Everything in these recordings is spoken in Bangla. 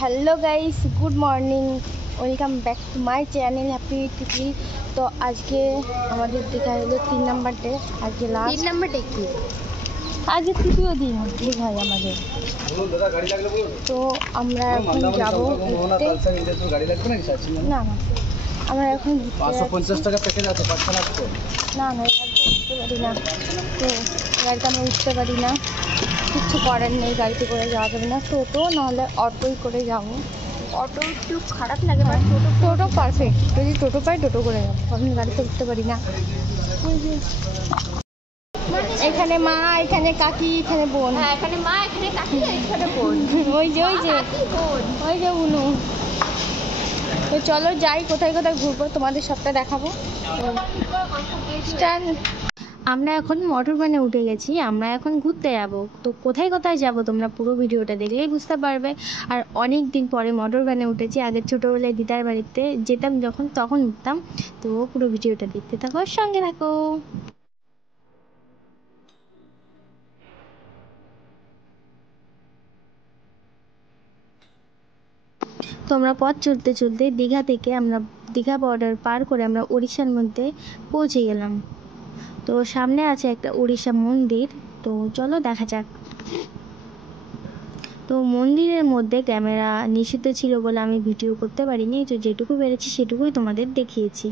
Hello guys, good morning, welcome back to my channel happy TV. তো আজকে আমাদের দেখা হলো 3 নাম্বার ডে, আজকে লাস্ট 3 নাম্বার ডে কি? আজকে তৃতীয় দিন দীঘায় আমাদের। তো আমরা এখন যাবো না না আমরা এখন 550 টাকা প্যাকেজ আছে, পাচ্ছেন না তো? না না উঠতে পারি না, তো গাড়িতে আমরা উঠতে পারি না, কিচ্ছু করার নেই, গাড়িতে করে যাওয়া যাবে না, টোটো নাহলে অটোই করে যাবো। অটো একটু খারাপ লাগে, বাট টোটো পারফেক্ট, যদি টোটো পাই টোটো করে যাবো, আমি গাড়িতে উঠতে পারি না। এখানে মা, এখানে কাকি, এখানে বোন। হ্যাঁ, এখানে মা, এখানে কাকি, এখানে বোন। ওই যে ওই যে উনু। তো চলো যাই, কোথায় কোথায় ঘুরবো তোমাদের সবটা দেখাবো। আমরা এখন মোটর ভ্যানে উঠে গেছি, আমরা এখন ঘুরতে যাব। তো কোথায় কোথায় যাব তোমরা পুরো ভিডিওটা দেখলেই বুঝতে পারবে। আর অনেক দিন পরে মোটর ভ্যানে উঠেছি, আগে ছোটোবেলায় দিদার বাড়িতে যেতাম যখন তখন উঠতাম। তো পুরো ভিডিওটা দেখতে থাকো, সঙ্গে থাকো। তো আমরা পথ চলতে চলতে দীঘা বর্ডার পার করে আমরা উড়িষ্যার মধ্যে পৌঁছে গেলাম। তো সামনে আছে একটা উড়িষ্যা মন্দির, তো চলো দেখা যাক। তো মন্দিরের মধ্যে ক্যামেরা নিষিদ্ধ ছিল বলে আমি ভিডিও করতে পারিনি, তো যেটুকু পেরেছি সেটুকুই তোমাদের দেখিয়েছি।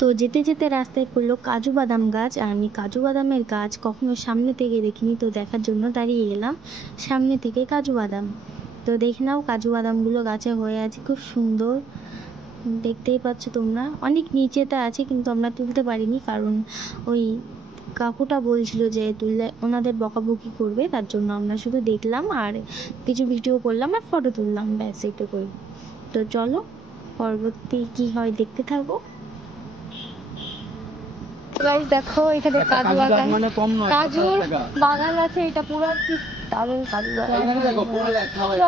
তো যেতে যেতে রাস্তায় পড়লো কাজু বাদাম গাছ, আর আমি কাজু বাদামের গাছ কখনো সামনে থেকে দেখিনি, তো দেখার জন্য দাঁড়িয়ে গেলাম সামনে থেকে কাজু বাদাম। তো দেখে নাও, কাজু বাদামগুলো গাছে হয়ে আছে, খুব সুন্দর দেখতেই পাচ্ছ তোমরা। অনেক নিচেতে আছে কিন্তু আমরা তুলতে পারিনি, কারণ ওই কাকুটা বলছিল যে তুললে ওনাদের বকাবকি করবে, তার জন্য আমরা শুধু দেখলাম আর কিছু ভিডিও করলাম আর ফটো তুললাম, ব্যাস এইটুকুই। তো চলো পরবর্তী কি হয় দেখতে থাকো। গাইস দেখো, এখানে কাজু বাগান, মানে কম নয়, কাজুর বাগান আছে, এটা পুরো দারুণ কাজু বাগান।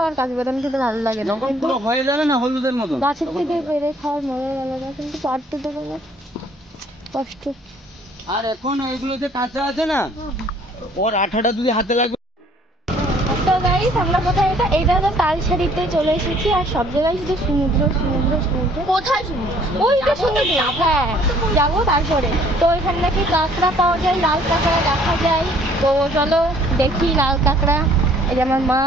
আমার কাজু বাদাম খেতে ভালো লাগে না, কিন্তু হয়ে যাবে না হলুদের মতো, গাছের থেকে পেরে খাওয়ার মজা আলাদা, কিন্তু পারতে দেবে না, কষ্ট। আর এখন এগুলো যে কাঁচা আছে না, ওর আঠাটা যদি হাতে লাগবে। তো গাইস আমরা কোথায়, এটা হলো তালসারিতে চলে এসেছি, আর সব জায়গায় শুধু সমুদ্র সমুদ্র সমুদ্র। কোথায় সমুদ্র? ওই যে সমুদ্র, হ্যাঁ যাবো তারপরে। তো এখানে নাকি কাঁকড়া পাওয়া যায়, লাল কাঁকড়া দেখা যায়, তো চলো দেখি লাল কাঁকড়া। এই যে আমার মা,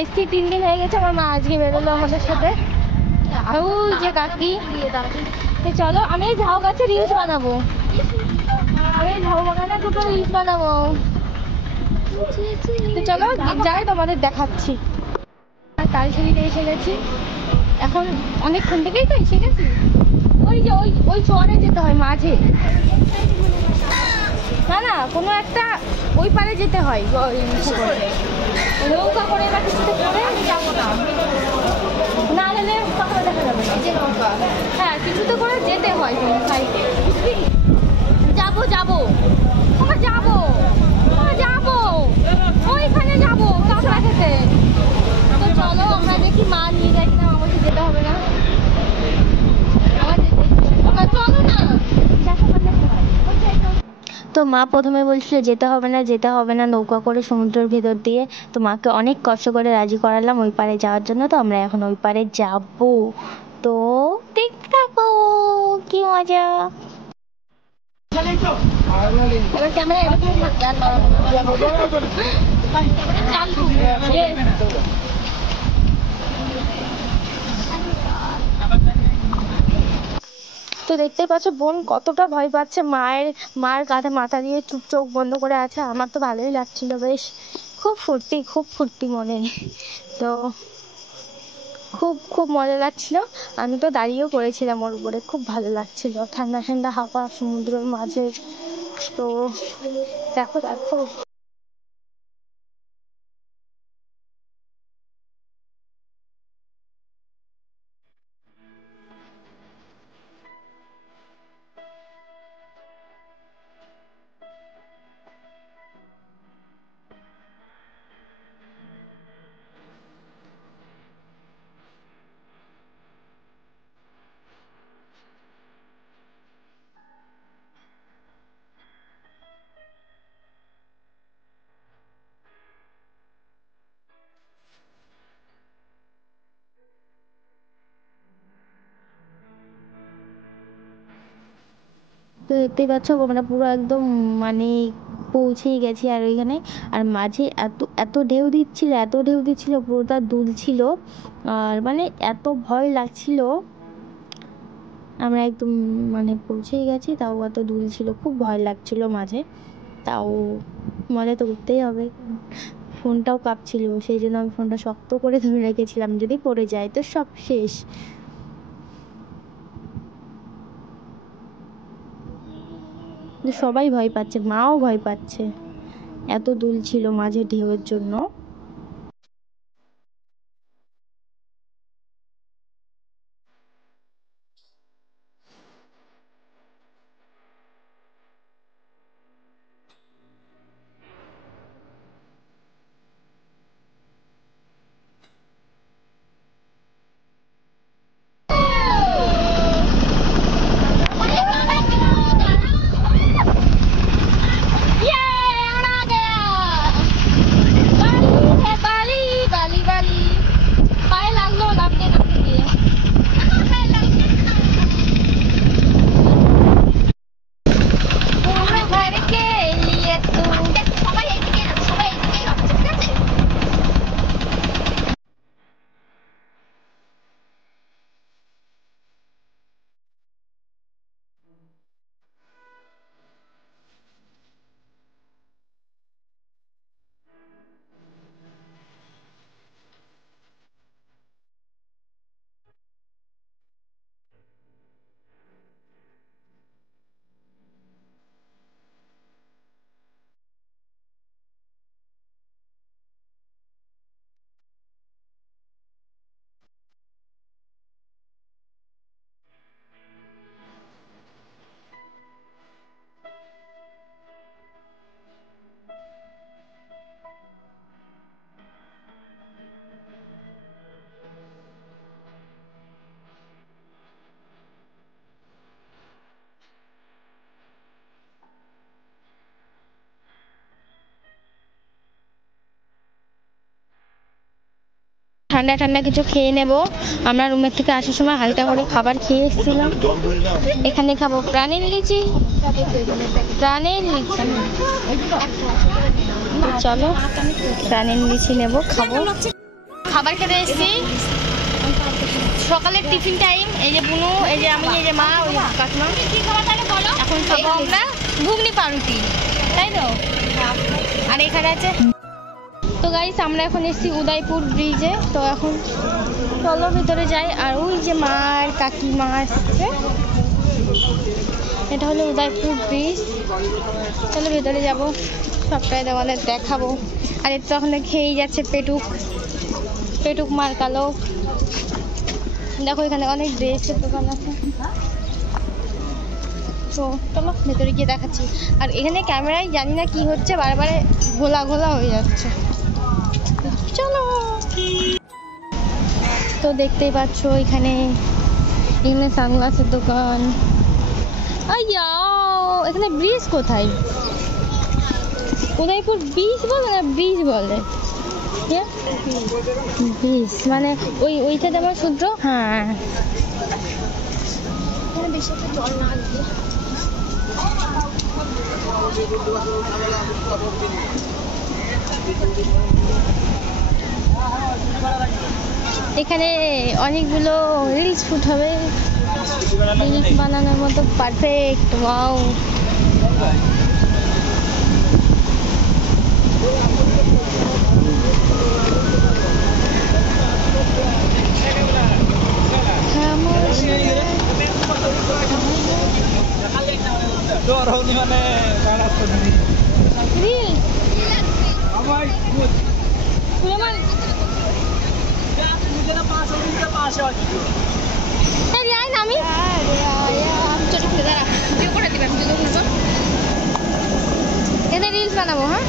এসছি 3 দিন হয়ে গেছে, আমার মা আজকে বেরোলো আমাদের সাথে। আর ওই যে কাকি, তো চলো আমি এই ঝাউ গাছে রিলস বানাবো, আমি এই ঝাউ বাগানে দুটো রিলস বানাবো। তো চলো যাই, তোমাদের দেখাচ্ছি। তালসারিতে এসে গেছি, এখন অনেকক্ষণ থেকেই তো এসে গেছি। ওই যে ওই চরে যেতে হয় মাঝে, না না কোনো একটা ওই পারে যেতে হয়, নৌকা করে বা কিছুতে করে যাবো না, না হলে কখনো দেখা যাবে না। হ্যাঁ কিছুতে করে যেতে হয় কোনো সাইডে, বুঝলি? যাবো যাবো আমরা যাবো, যাবো ওইখানে যাবো কাঁকড়া খেতে। তো চলো আমরা দেখি মা নিয়ে যায় কিনা, আমাকে যেতে হবে না, চলো না। তো মা প্রথমে বলছিল যেতে হবে না যেতে হবে না, নৌকা করে সমুদ্রের ভেতর দিয়ে। তো মাকে অনেক কষ্ট করে রাজি করালাম ওই পারে যাওয়ার জন্য, তো আমরা এখন ওই পারে যাব। তো দেখতে থাকো কি মজা। তো দেখতে পাচ্ছ বোন কতটা ভয় পাচ্ছে, মার কাঁধে মাথা দিয়ে চুপ চোখ বন্ধ করে আছে। আমার তো ভালোই লাগছিল, বেশ খুব ফুর্তি মনে। তো খুব খুব মজা লাগছিল, আমি তো দাঁড়িয়েও পড়েছিলাম ওর উপরে, খুব ভালো লাগছিল, ঠান্ডা ঠান্ডা হাওয়া সমুদ্রের মাঝে। তো দেখো দেখো তো দেখতেই পাচ্ছ আমরা পুরো একদম মানে পৌঁছেই গেছি। আর ওইখানে আর মাঝে এত এত ঢেউ দিচ্ছিল পুরোটা দুলছিল। আর মানে এত ভয় লাগছিল, আমরা একদম মানে পৌঁছেই গেছি তাও এত দুলছিল, খুব ভয় লাগছিল মাঝে। তাও মজা তো করতেই হবে। ফোনটাও কাঁপছিল, সেই জন্য আমি ফোনটা শক্ত করে ধরে রেখেছিলাম, যদি পড়ে যায় তো সব শেষ। সবাই ভয় পাচ্ছে, মাও ভয় পাচ্ছে, এত দুলছিল মাঝে ঢেউয়ের জন্য। ঠান্ডা ঠান্ডা কিছু খেয়ে নেব। আমরা রুমের থেকে আসার সময় হালকা করে খাবার খেয়ে এসেছিলাম। এখানে খাবো প্রাণের লিচি। চলো প্রাণের লিচি নেব, খাবো। খাবার খেতে এসেছি, সকালের টিফিন টাইম। এই যে বুনু, এই যে আমি, এই যে মা, ওই কাকিমা। এখন খাবো আমরা ঘুগনি পাউরুটি, তাই তো। আর এখানে আছে তো গাইস, আমরা এখন এসেছি উদয়পুর ব্রিজে। তো এখন চলো ভিতরে যাই। আর ওই যে মা আর কাকিমা আসছে, এটা হলো উদয়পুর ব্রিজ। চলো ভিতরে যাব, সবটাই তোমাদের দেখাবো। আর এর তো ওখানে খেয়েই যাচ্ছে পেটুক মার্কালো। দেখো এখানে অনেক ড্রেসের দোকান আছে, তো চলো ভেতরে গিয়ে দেখাচ্ছি। আর এখানে ক্যামেরায় জানি না কি হচ্ছে, বারবার ঘোলা ঘোলা হয়ে যাচ্ছে। চলো, তো দেখতেই পাচ্ছ এখানে সানগ্লাসের দোকান। এখানে ব্রিজ কোথায়? উদয়পুর ব্রিজ বলে না ব্রিজ বলে? ব্রিজ মানে ওইটা যেমন সূত্র। হ্যাঁ, বেশি একটা জল না দিয়ে এখানে অনেকগুলো রিলস শুট হবে, রিলস বানানোর মতো পারফেক্ট। ওয়াও, এদের রিলস বানাবো। হ্যাঁ,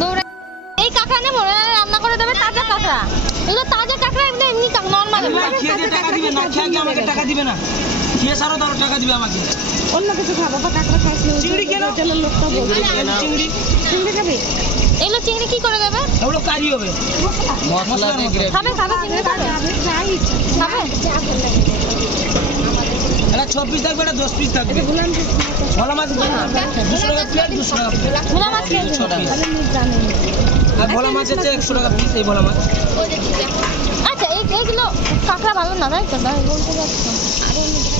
দৌড়া। এই কাঁকড়া নেবো, রান্না করে দেবে। তাজা কাঁকড়া, এগুলো তাজা কাঁকড়া, এগুলো এমনি নর্মাল। টাকা দিবে না, খেয়ে আমাকে টাকা দিবে না, খেয়ে সারো তারও টাকা দিবে আমাকে। অন্য কিছু খাবো, কাঁকড়া খাইছি। চিংড়ি কেন? লোকটা বলছে চিংড়ি খাবে। এগুলো চিংড়ি কি করে দেবে? এগুলো কারি হবে, মশলা দিয়ে খাবে। চিংড়ি খাবে, এটা ছ পিস থাকবে না 10 পিস থাকবে ভোলা মাছ 200 টাকা প্লেট 200 টাকা প্লেট ভোলা মাছ কে আর ভোলা মাছ হচ্ছে 100 টাকা পিস এই ভোলা মাছ আচ্ছা এইগুলো কাঁকড়া ভালো না তাই তো তাই বলতে পারছো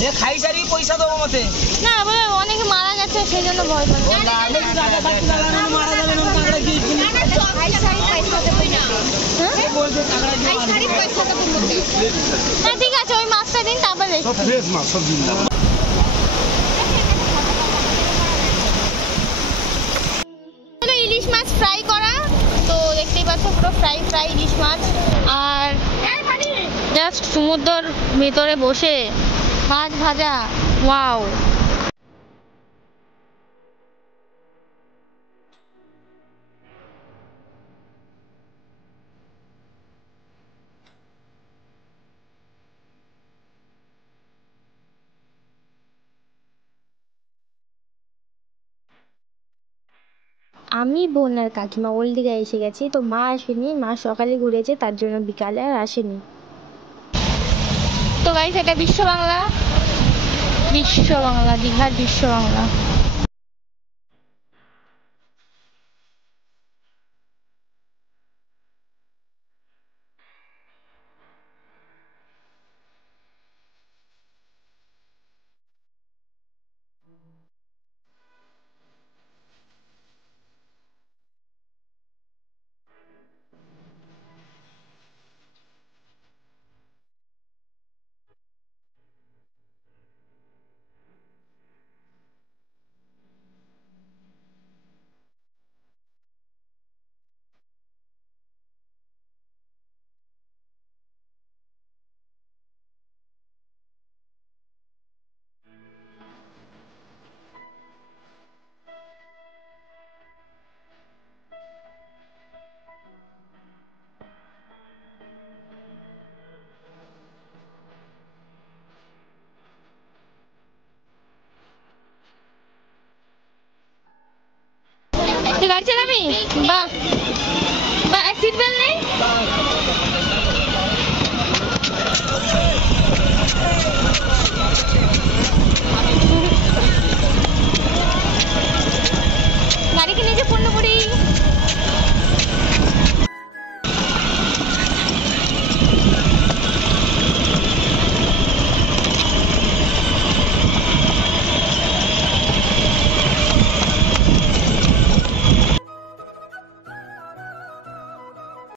এ খাই সারি পয়সা দেবো মতে না বলে অনেকে মারা গেছে সেই জন্য ভয় পাই মারা যাবে না কাঁকড়া কি হ্যাঁ ঠিক আছে ওই মাছটা দিন তারপর ইলিশ মাছ ফ্রাই করা তো দেখতেই পাচ্ছ পুরো ফ্রাই ইলিশ মাছ আর জাস্ট সমুদ্রের ভেতরে বসে মাছ ভাজা ওয়াও আমি বোন আর কাকিমা ওল্ড দীঘায় এসে গেছি তো মা আসেনি মা সকালে ঘুরেছে তার জন্য বিকালে আর আসেনি তো গাইস এটা বিশ্ব বাংলা দীঘার বিশ্ব বাংলা গাড়ি চালাবি বা সিট বেল্ট